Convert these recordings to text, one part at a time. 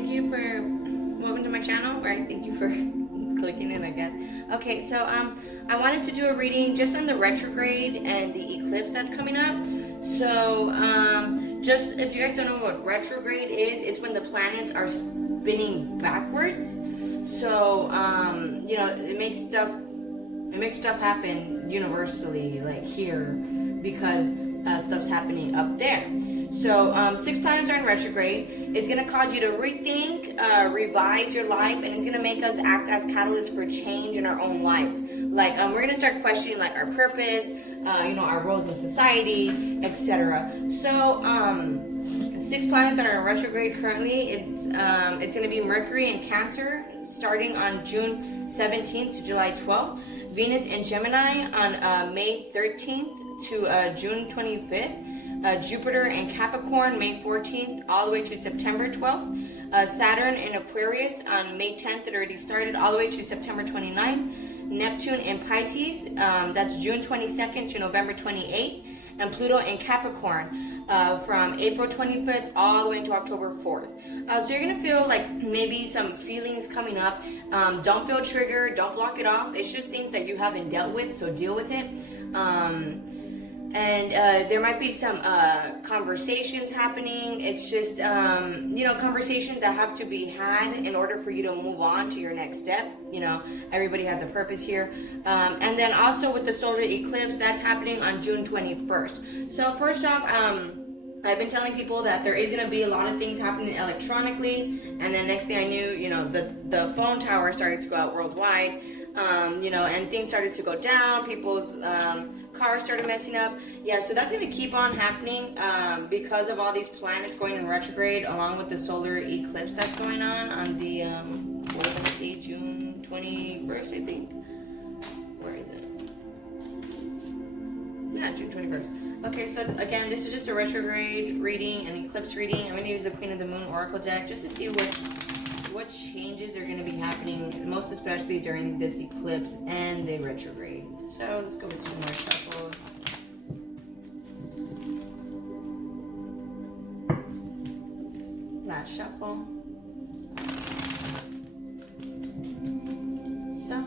thank you for welcome to my channel, right? Thank you for clicking it, I guess. Okay, so I wanted to do a reading just on the retrograde and the eclipse that's coming up. So just if you guys don't know what retrograde is, it's when the planets are spinning backwards. So you know, it makes stuff happen universally, like here, because stuff's happening up there. So 6 planets are in retrograde. It's going to cause you to rethink, revise your life, and it's going to make us act as catalysts for change in our own life. Like we're going to start questioning like our purpose, you know, our roles in society, etc. So 6 planets that are in retrograde currently, it's going to be Mercury in Cancer starting on June 17th to July 12th, Venus in Gemini on May 13th to June 25th, Jupiter in Capricorn May 14th all the way to September 12th, Saturn in Aquarius on May 10th, it already started, all the way to September 29th, Neptune in Pisces, that's June 22nd to November 28th, and Pluto in Capricorn from April 25th all the way to October 4th. So you're going to feel like maybe some feelings coming up. Don't feel triggered. Don't block it off. It's just things that you haven't dealt with, so deal with it. And there might be some conversations happening. It's just, you know, conversations that have to be had in order for you to move on to your next step. You know, everybody has a purpose here. And then also with the solar eclipse, that's happening on June 21st. So first off, I've been telling people that there is going to be a lot of things happening electronically. And then next thing I knew, you know, the phone tower started to go out worldwide, you know, and things started to go down. People's cars started messing up. Yeah, so that's going to keep on happening because of all these planets going in retrograde, along with the solar eclipse that's going on the, what was I say, June 21st, I think. Where is it? Yeah, June 21st. Okay, so again, this is just a retrograde reading, an eclipse reading. I'm going to use the Queen of the Moon Oracle deck just to see what changes are going to be happening, most especially during this eclipse and the retrogrades. So let's go with 2 more shuffles. Last shuffle. So,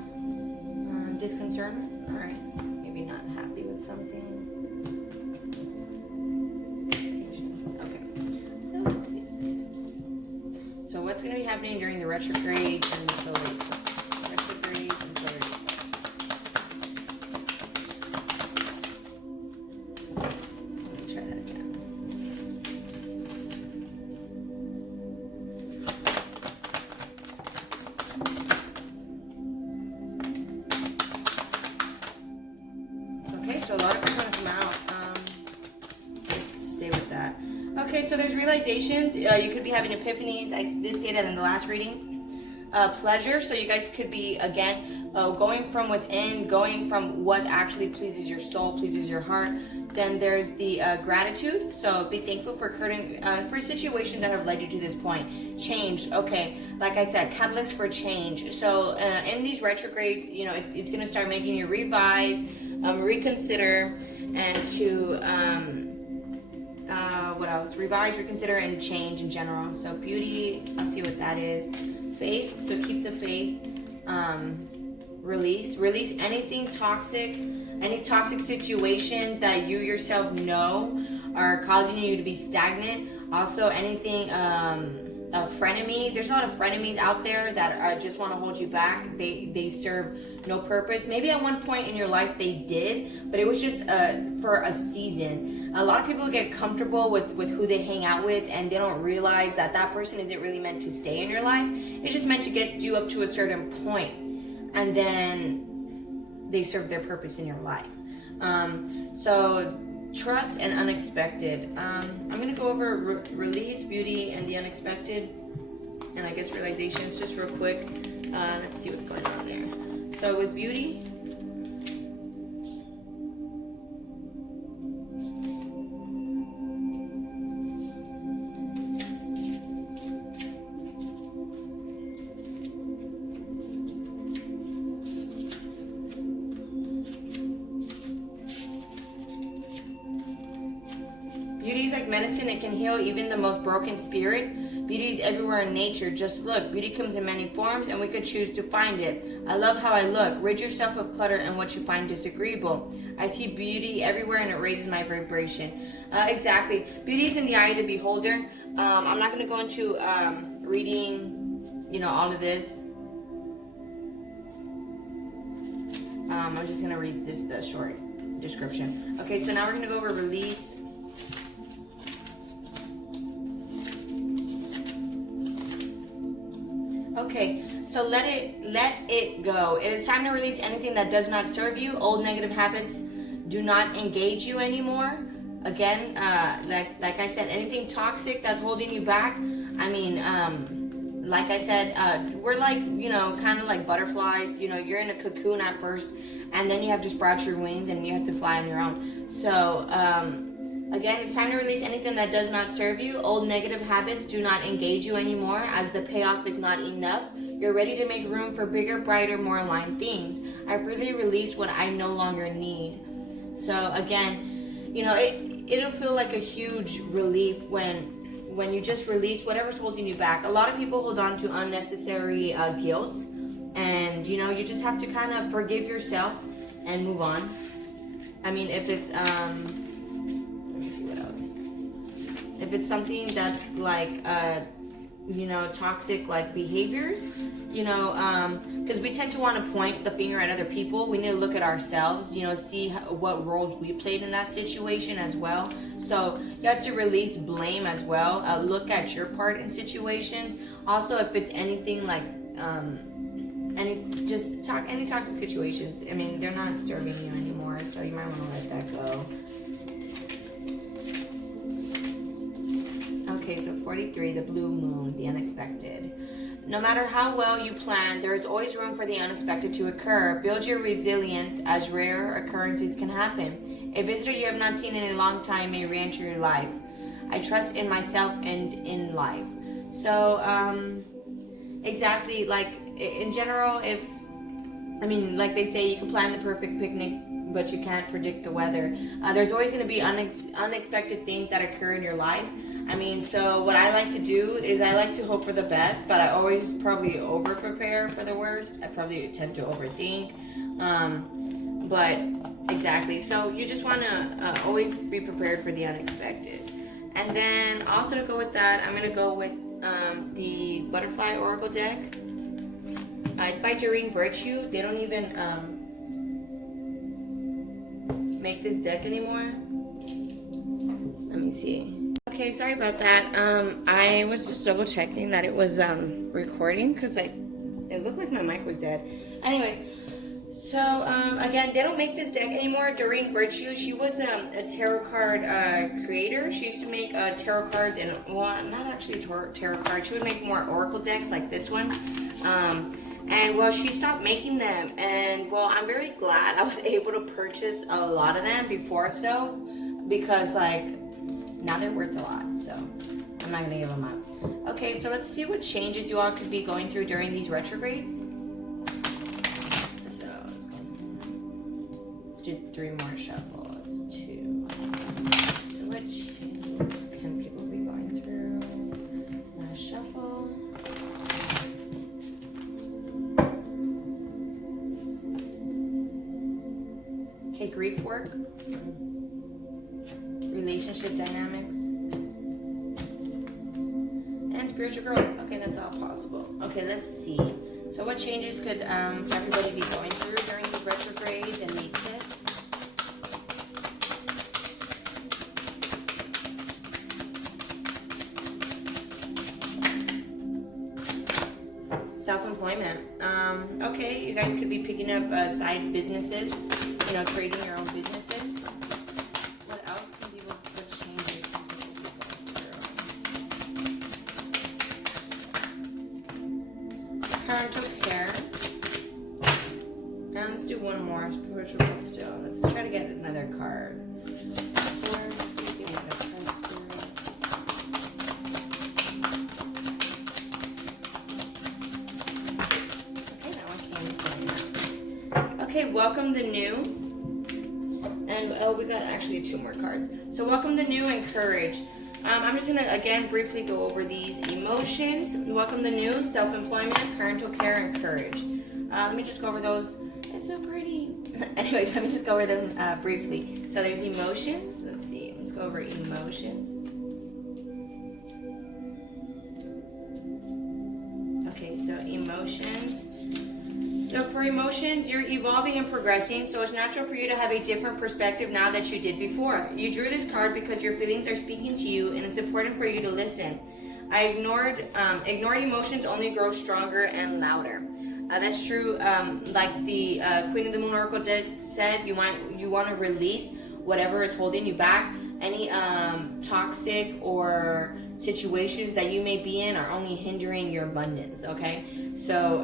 disconcernment. All right, maybe not happy with something. So what's going to be happening during the retrograde and the solar eclipse? Retrograde and solar eclipse. Let me try that again. Okay, so a lot of people want to come out. Just stay with that. Okay, so there's realizations. You could be having epiphanies. I did say that in the last reading. Pleasure. So you guys could be, again, going from within, going from what actually pleases your soul, pleases your heart. Then there's the gratitude. So be thankful for situations that have led you to this point. Change. Okay, like I said, catalyst for change. So in these retrogrades, you know, it's going to start making you revise, reconsider, and to... what else? Revise, reconsider, and change in general. So beauty, I'll see what that is. Faith, so keep the faith. Release anything toxic, any toxic situations that you yourself know are causing you to be stagnant. Also anything, frenemies. There's a lot of frenemies out there that just want to hold you back. They serve no purpose. Maybe at one point in your life they did, but it was just for a season. A lot of people get comfortable with who they hang out with, and they don't realize that that person isn't really meant to stay in your life. It's just meant to get you up to a certain point, and then they serve their purpose in your life. So trust and unexpected. I'm going to go over release, beauty, and the unexpected, and I guess realizations just real quick. Let's see what's going on there. So with beauty, medicine. It can heal even the most broken spirit. Beauty is everywhere in nature. Just look. Beauty comes in many forms, and we could choose to find it. I love how I look. Rid yourself of clutter and what you find disagreeable. I see beauty everywhere, and it raises my vibration. Exactly. Beauty is in the eye of the beholder. I'm not going to go into reading, all of this. I'm just going to read the short description. Okay, so now we're going to go over release. Okay, so let it go. It is time to release anything that does not serve you. Old negative habits do not engage you anymore. Again, like I said, anything toxic that's holding you back. I mean, like I said, we're like, kind of like butterflies. You're in a cocoon at first, and then you have to sprout your wings and you have to fly on your own. So, again, it's time to release anything that does not serve you. Old negative habits do not engage you anymore, as the payoff is not enough. You're ready to make room for bigger, brighter, more aligned things. I freely release what I no longer need. So again, it'll feel like a huge relief when you just release whatever's holding you back. A lot of people hold on to unnecessary guilt, and you just have to kind of forgive yourself and move on. I mean, if it's let me see what else. If it's something that's like toxic like behaviors, because we tend to want to point the finger at other people. We need to look at ourselves, see what roles we played in that situation as well. So you have to release blame as well. Look at your part in situations. Also, if it's anything like any toxic situations, I mean, they're not serving you anymore, so you might want to let that go. Okay, so 43, the blue moon, the unexpected. No matter how well you plan, there is always room for the unexpected to occur. Build your resilience, as rare occurrences can happen. A visitor you have not seen in a long time may re-enter your life. I trust in myself and in life. So, exactly, like, in general, like they say, you can plan the perfect picnic, but you can't predict the weather. There's always going to be unexpected things that occur in your life. I mean, so what I like to do is I like to hope for the best, but I always probably over prepare for the worst. I probably tend to overthink. But exactly. So you just want to always be prepared for the unexpected. And then also to go with that, I'm going to go with the Butterfly Oracle deck. It's by Doreen Virtue. They don't even make this deck anymore. Let me see. Okay, sorry about that. I was just double checking that it was recording, because it looked like my mic was dead. Anyways, so again, they don't make this deck anymore. Doreen Virtue, she was a tarot card creator. She used to make tarot cards, and not actually tarot cards. She would make more oracle decks like this one. And she stopped making them, and I'm very glad I was able to purchase a lot of them before, because now they're worth a lot, so I'm not gonna give them up. Okay, so let's see what changes you all could be going through during these retrogrades. So let's do 3 more shuffles. 2. So what changes can people be going through? Last shuffle. Okay, grief work. Relationship dynamics, and spiritual growth. Okay, that's all possible. Okay, let's see. So what changes could everybody be going through during these retrogrades and the eclipse? Self-employment. Okay, you guys could be picking up side businesses, creating your own businesses. Parental care. And let's do one more spiritual growth still. Let's try to get another card. Swords, please give me the card, Spirit. Okay, that one came. Okay, welcome the new. And we got actually 2 more cards. So welcome the new and courage. I'm just gonna again briefly go over these emotions. Welcome the new, self-employment, parental care, and courage. Let me just go over those. It's so pretty. Anyways, let me just go over them briefly. So there's emotions. Let's see. Let's go over emotions. Okay, so emotions. So for emotions, you're evolving and progressing, so it's natural for you to have a different perspective now that you did before. You drew this card because your feelings are speaking to you, and it's important for you to listen. Ignored emotions only grow stronger and louder. That's true. Like the Queen of the Moon Oracle said, you want to release whatever is holding you back. Any toxic or situations that you may be in are only hindering your abundance. Okay, so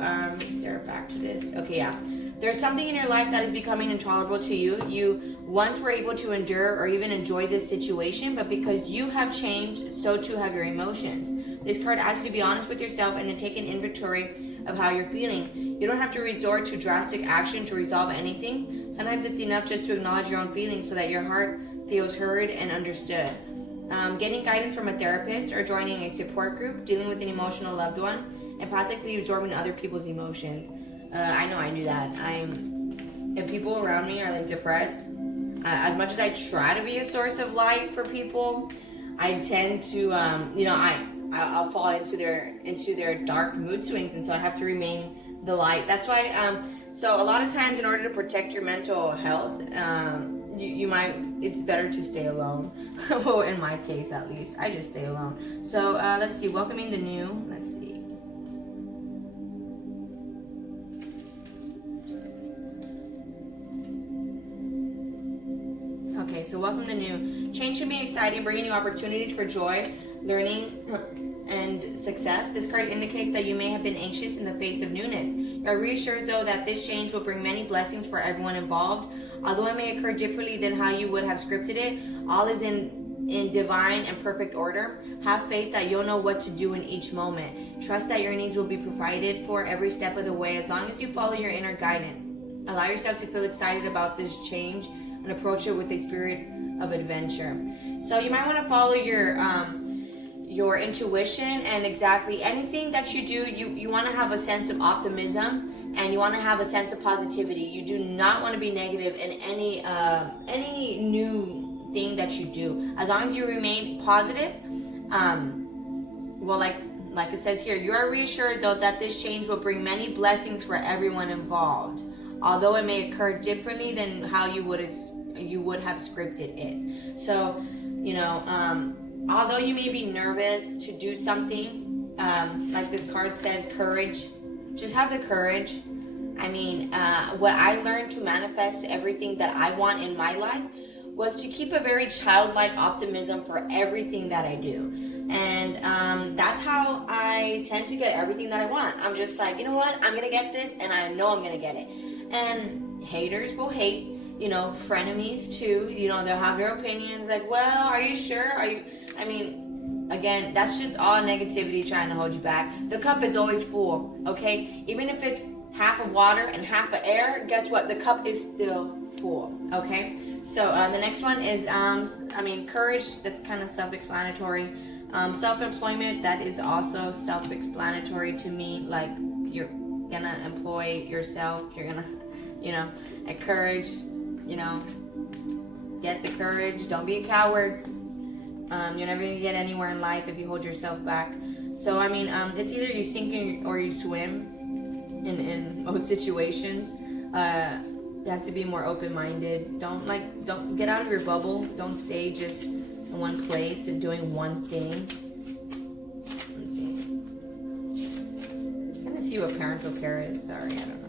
they're back to this. Okay, yeah. There's something in your life that is becoming intolerable to you. You once were able to endure or even enjoy this situation, but because you have changed, so too have your emotions. This card asks you to be honest with yourself and to take an inventory of how you're feeling. You don't have to resort to drastic action to resolve anything. Sometimes it's enough just to acknowledge your own feelings so that your heart feels heard and understood. Getting guidance from a therapist or joining a support group, dealing with an emotional loved one, empathically absorbing other people's emotions. I know I do that. If people around me are like depressed, as much as I try to be a source of light for people, I tend to, I'll fall into their dark mood swings, and so I have to remain the light. That's why, so a lot of times in order to protect your mental health, it's better to stay alone. Well, in my case, at least, I just stay alone. So let's see, welcoming the new. Let's see. Okay, so welcome the new. Change can be exciting, bringing you opportunities for joy, learning, and success. This card indicates that you may have been anxious in the face of newness. You're reassured, though, that this change will bring many blessings for everyone involved. Although it may occur differently than how you would have scripted it, all is in divine and perfect order. Have faith that you'll know what to do in each moment. Trust that your needs will be provided for every step of the way as long as you follow your inner guidance. Allow yourself to feel excited about this change and approach it with a spirit of adventure. So you might want to follow your intuition, and exactly anything that you do, you want to have a sense of optimism, and you want to have a sense of positivity. You do not want to be negative in any new thing that you do. As long as you remain positive, like it says here, you are reassured, though, that this change will bring many blessings for everyone involved. Although it may occur differently than how you would have scripted it. So, although you may be nervous to do something, like this card says, courage. Just have the courage. I mean, what I learned to manifest everything that I want in my life was to keep a very childlike optimism for everything that I do. And that's how I tend to get everything that I want. I'm just like, you know what? I'm going to get this, and I know I'm going to get it. And haters will hate, frenemies too. They'll have their opinions like, well, are you sure? Again, that's just all negativity trying to hold you back. The cup is always full, okay? Even if it's half of water and half of air, guess what? The cup is still full, okay? So the next one is, courage. That's kind of self-explanatory. Self-employment, that is also self-explanatory to me. Like, you're gonna employ yourself. You're gonna, and courage, get the courage. Don't be a coward. You're never going to get anywhere in life if you hold yourself back. So, it's either you sink or you swim in most situations. You have to be more open-minded. Don't get out of your bubble. Don't stay just in one place and doing one thing. Let's see. I'm going to see what parental care is. Sorry, I don't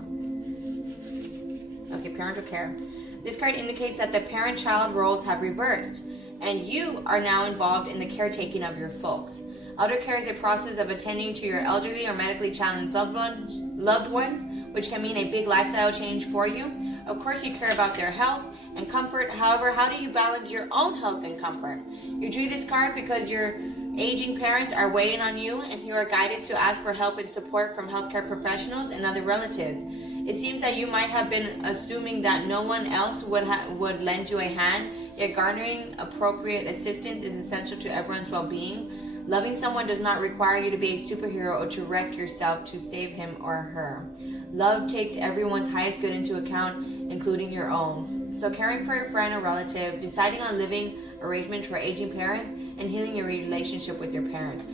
know. Okay, parental care. This card indicates that the parent-child roles have reversed, and you are now involved in the caretaking of your folks. Elder care is a process of attending to your elderly or medically challenged loved ones, which can mean a big lifestyle change for you. Of course, you care about their health and comfort. However, how do you balance your own health and comfort? You drew this card because your aging parents are weighing on you, and you are guided to ask for help and support from healthcare professionals and other relatives. It seems that you might have been assuming that no one else would lend you a hand, yet garnering appropriate assistance is essential to everyone's well-being. Loving someone does not require you to be a superhero or to wreck yourself to save him or her. Love takes everyone's highest good into account, including your own. So caring for a friend or relative, deciding on living arrangements for aging parents, and healing your relationship with your parents.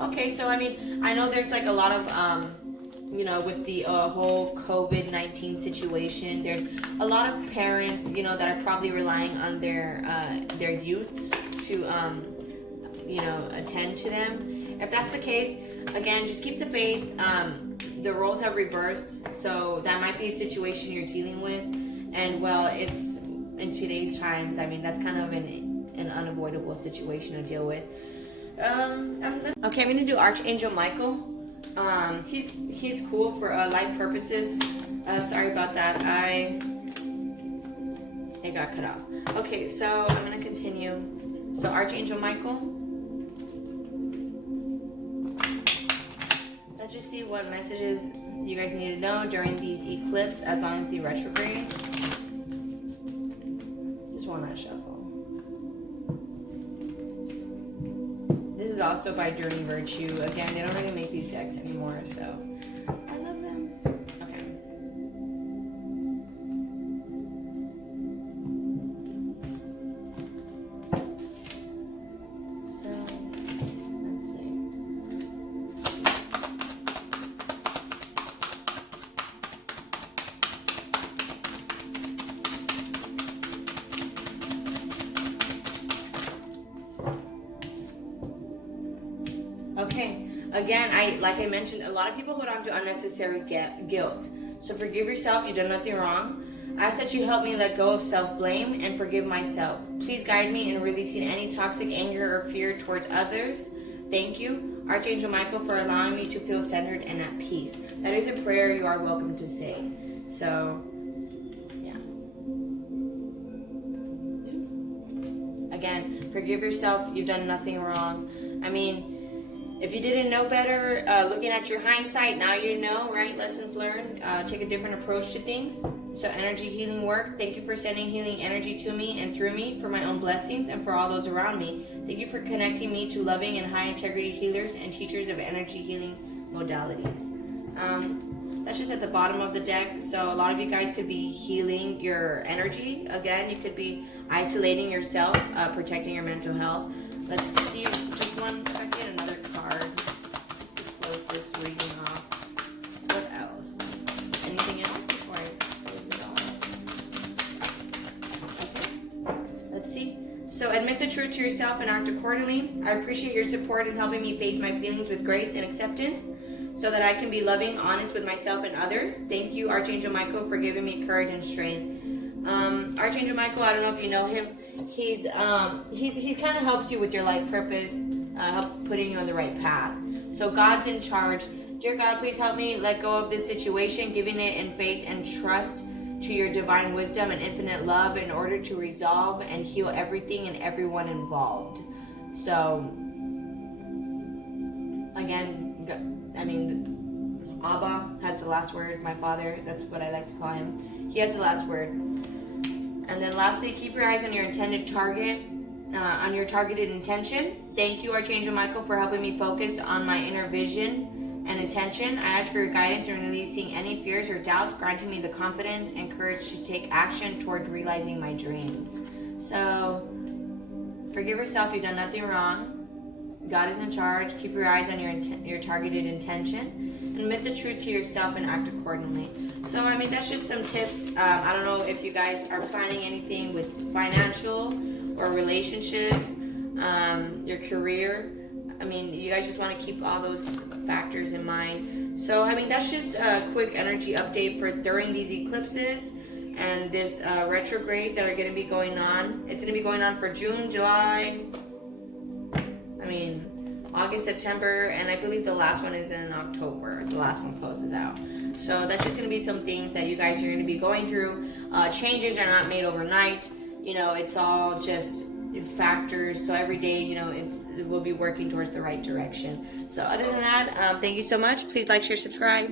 Okay, so I mean, I know there's like a lot of, with the whole COVID-19 situation, there's a lot of parents, that are probably relying on their youths to, attend to them. If that's the case, again, just keep the faith. The roles have reversed, so that might be a situation you're dealing with. And well, it's in today's times, I mean, that's kind of an unavoidable situation to deal with. Okay, I'm gonna do Archangel Michael. He's cool for life purposes. Sorry about that. It got cut off. Okay, so I'm gonna continue. So Archangel Michael. Let's just see what messages you guys need to know during these eclipses, as long as the retrograde. Just one last shuffle. This is also by Dirty Virtue. Again, they don't really make these decks anymore, so I love them. Okay. So, let's see. Okay, again, like I mentioned, a lot of people hold on to unnecessary guilt. So forgive yourself, you've done nothing wrong. I ask that you help me let go of self-blame and forgive myself. Please guide me in releasing any toxic anger or fear towards others. Thank you, Archangel Michael, for allowing me to feel centered and at peace. That is a prayer you are welcome to say. So, yeah. Oops. Again, forgive yourself, you've done nothing wrong. I mean, if you didn't know better, looking at your hindsight, now you know, right? Lessons learned. Take a different approach to things. So energy healing work. Thank you for sending healing energy to me and through me for my own blessings and for all those around me. Thank you for connecting me to loving and high integrity healers and teachers of energy healing modalities. That's just at the bottom of the deck. So a lot of you guys could be healing your energy. Again, you could be isolating yourself, protecting your mental health. Let's see just one. If I get another card just to close this reading off. What else? Anything else before I close it off? Okay. Let's see. So admit the truth to yourself and act accordingly. I appreciate your support in helping me face my feelings with grace and acceptance, so that I can be loving, honest with myself and others. Thank you, Archangel Michael, for giving me courage and strength. Archangel Michael, I don't know if you know him. He kind of helps you with your life purpose, help putting you on the right path. So God's in charge. Dear God, please help me let go of this situation, giving it in faith and trust to your divine wisdom and infinite love in order to resolve and heal everything and everyone involved. So, again, I mean, Abba has the last word. My father, that's what I like to call him. He has the last word. And then lastly, keep your eyes on your intended target, on your targeted intention. Thank you, Archangel Michael, for helping me focus on my inner vision and intention. I ask for your guidance in releasing any fears or doubts, granting me the confidence and courage to take action towards realizing my dreams. So, forgive yourself, you've done nothing wrong. God is in charge. Keep your eyes on your targeted intention. And admit the truth to yourself and act accordingly. So, I mean, that's just some tips. I don't know if you guys are planning anything with financial or relationships, your career. I mean, you guys just want to keep all those factors in mind. So, I mean, that's just a quick energy update for during these eclipses and this retrogrades that are going to be going on. It's going to be going on for June, July, August, September, and I believe the last one is in October. The last one closes out. So that's just going to be some things that you guys are going to be going through. Changes are not made overnight. It's all just factors. So every day, we'll be working towards the right direction. So other than that, thank you so much. Please like, share, subscribe.